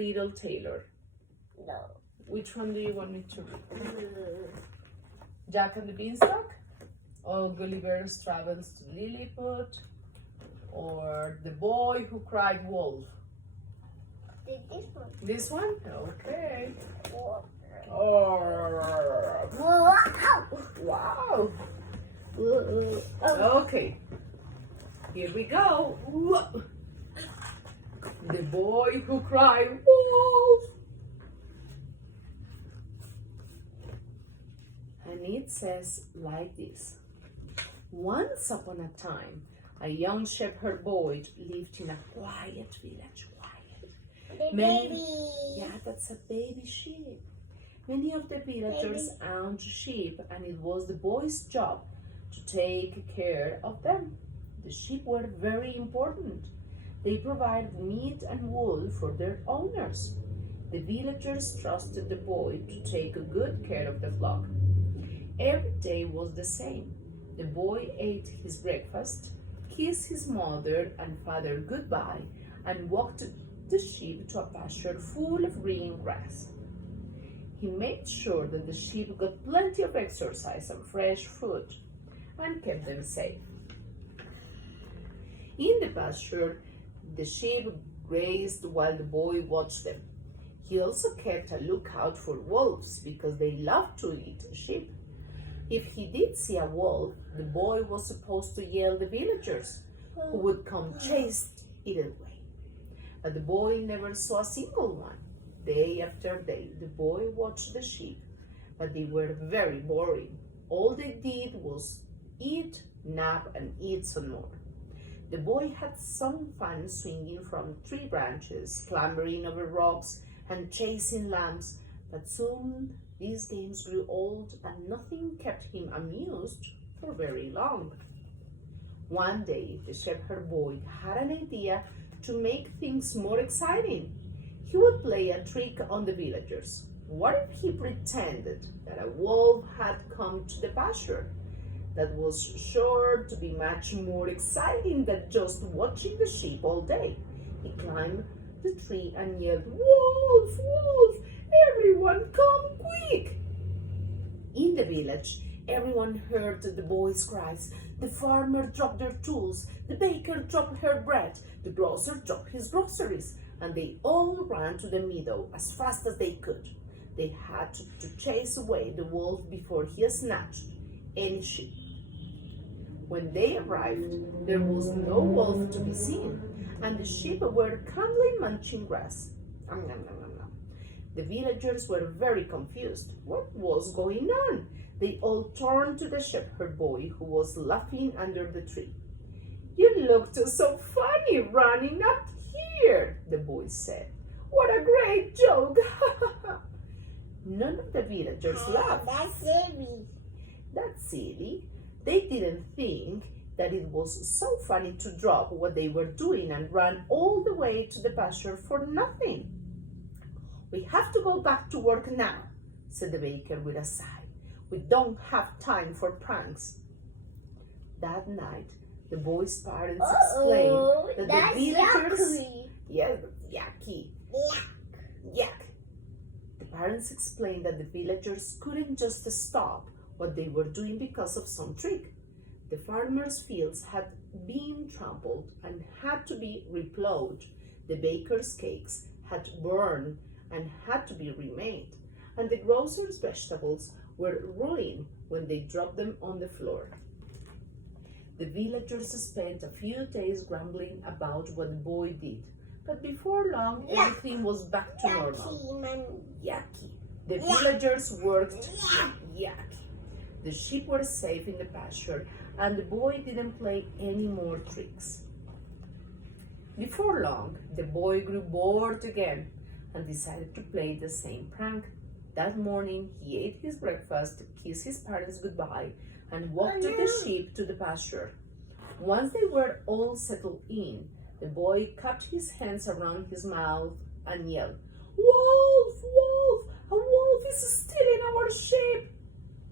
Little Tailor? No. Which one do you want me to read? Jack and the Beanstalk? Or Gulliver's Travels to Lilliput? Or The Boy Who Cried Wolf? This one. This one? Okay. Wow. Oh, wow. Okay. Here we go. The Boy Who Cried Wolf. And it says like this. Once upon a time, a young shepherd boy lived in a quiet village. The Many- baby. Yeah, that's a baby sheep. Many of the villagers owned sheep, and it was the boy's job to take care of them. The sheep were very important. They provided meat and wool for their owners. The villagers trusted the boy to take good care of the flock. Every day was the same. The boy ate his breakfast, kissed his mother and father goodbye, and walked the sheep to a pasture full of green grass. He made sure that the sheep got plenty of exercise and fresh food and kept them safe. In the pasture, the sheep grazed while the boy watched them. He also kept a lookout for wolves because they love to eat sheep. If he did see a wolf, the boy was supposed to yell the villagers, who would come chase it away. But the boy never saw a single one. Day after day, the boy watched the sheep, but they were very boring. All they did was eat, nap, and eat some more. The boy had some fun swinging from tree branches, clambering over rocks, and chasing lambs, but soon these games grew old and nothing kept him amused for very long. One day, the shepherd boy had an idea to make things more exciting. He would play a trick on the villagers. What if he pretended that a wolf had come to the pasture? That was sure to be much more exciting than just watching the sheep all day. He climbed the tree and yelled, "Wolf, wolf, everyone come quick!" In the village, everyone heard the boy's cries. The farmer dropped their tools, the baker dropped her bread, the grocer dropped his groceries, and they all ran to the meadow as fast as they could. They had to chase away the wolf before he snatched any sheep. When they arrived, there was no wolf to be seen, and the sheep were calmly munching grass. Nom, nom, nom, nom, nom. The villagers were very confused. What was going on? They all turned to the shepherd boy, who was laughing under the tree. "You looked so funny running up here," the boy said. "What a great joke!" None of the villagers laughed. That's silly. That's silly. They didn't think that it was so funny to drop what they were doing and run all the way to the pasture for nothing. "We have to go back to work now," said the baker with a sigh. "We don't have time for pranks." That night, the boy's parents explained that That's the villagers... yucky. Yes, yucky. Yuck. Yuck. The parents explained that the villagers couldn't just stop what they were doing because of some trick. The farmers' fields had been trampled and had to be replowed. The baker's cakes had burned and had to be remade. And the grocer's vegetables were ruined when they dropped them on the floor. The villagers spent a few days grumbling about what the boy did. But before long, everything was back to normal. Yucky, man. Yucky. The villagers worked. Yucky. The sheep were safe in the pasture, and the boy didn't play any more tricks. Before long, the boy grew bored again and decided to play the same prank. That morning, he ate his breakfast, kissed his parents goodbye, and walked the sheep to the pasture. Once they were all settled in, the boy cupped his hands around his mouth and yelled, "Wolf, wolf, a wolf is stealing our sheep!"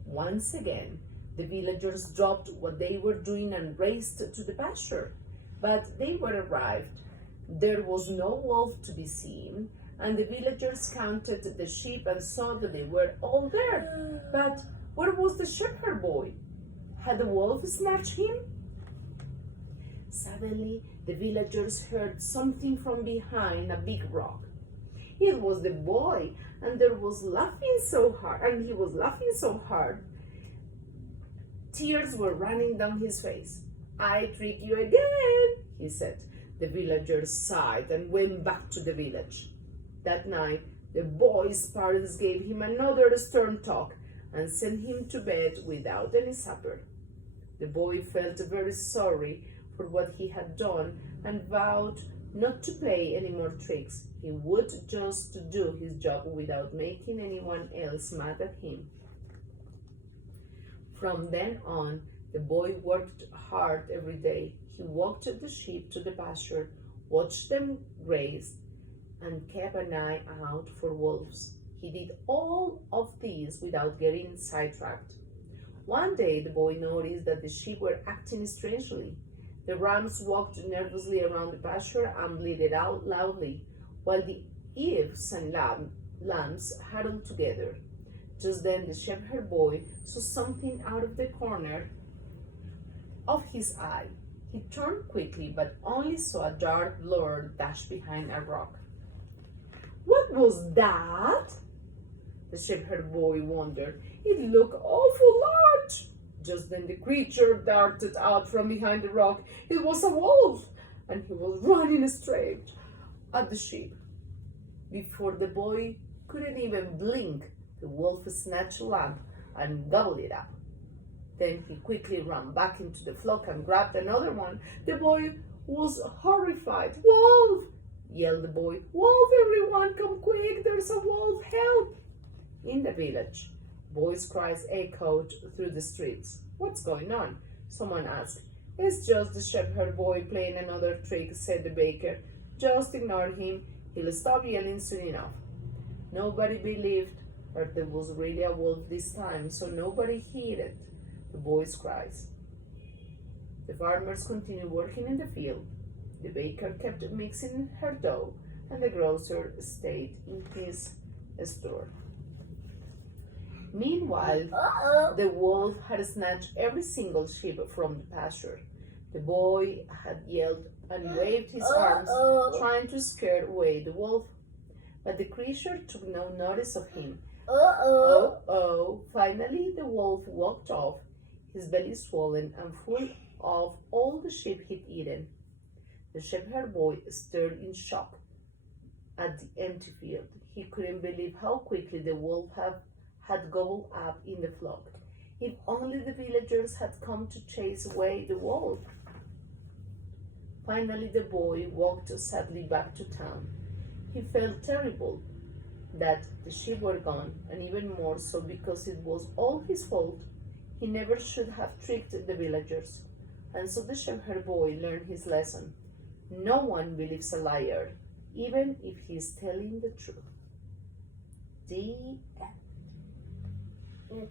Once again, the villagers dropped what they were doing and raced to the pasture. But they were arrived. There was no wolf to be seen, and the villagers counted the sheep and saw that they were all there. But where was the shepherd boy? Had the wolf snatched him? Suddenly, the villagers heard something from behind a big rock. It was the boy, and he was laughing so hard. Tears were running down his face. "I trick you again," he said. The villagers sighed and went back to the village. That night, the boy's parents gave him another stern talk and sent him to bed without any supper. The boy felt very sorry for what he had done and vowed not to play any more tricks. He would just do his job without making anyone else mad at him. From then on, the boy worked hard every day. He walked the sheep to the pasture, watched them graze, and kept an eye out for wolves. He did all of these without getting sidetracked. One day, the boy noticed that the sheep were acting strangely. The rams walked nervously around the pasture and bleated out loudly, while the ewes and lambs huddled together. Just then, the shepherd boy saw something out of the corner of his eye. He turned quickly, but only saw a dark blur dash behind a rock. "What was that?" the shepherd boy wondered. "It looked awful large." Just then the creature darted out from behind the rock. It was a wolf, and he was running straight at the sheep. Before the boy could even blink, the wolf snatched a lamb and gobbled it up. Then he quickly ran back into the flock and grabbed another one. The boy was horrified. "Wolf!" yelled the boy. "Wolf, everyone, come quick, there's a wolf, help!" In the village, boys' cries echoed through the streets. "What's going on?" someone asked. "It's just the shepherd boy playing another trick," said the baker. "Just ignore him. He'll stop yelling soon enough." Nobody believed that there was really a wolf this time, so nobody heeded the boys' cries. The farmers continued working in the field. The baker kept mixing her dough, and the grocer stayed in his store. Meanwhile, the wolf had snatched every single sheep from the pasture. The boy had yelled and waved his arms, trying to scare away the wolf, but the creature took no notice of him. Finally, the wolf walked off, his belly swollen and full of all the sheep he'd eaten. The shepherd boy stared in shock at the empty field. He couldn't believe how quickly the wolf had gobbled up in the flock. If only the villagers had come to chase away the wolf. Finally, the boy walked sadly back to town. He felt terrible that the sheep were gone, and even more so because it was all his fault. He never should have tricked the villagers. And so the shepherd boy learned his lesson. No one believes a liar, even if he is telling the truth. The end.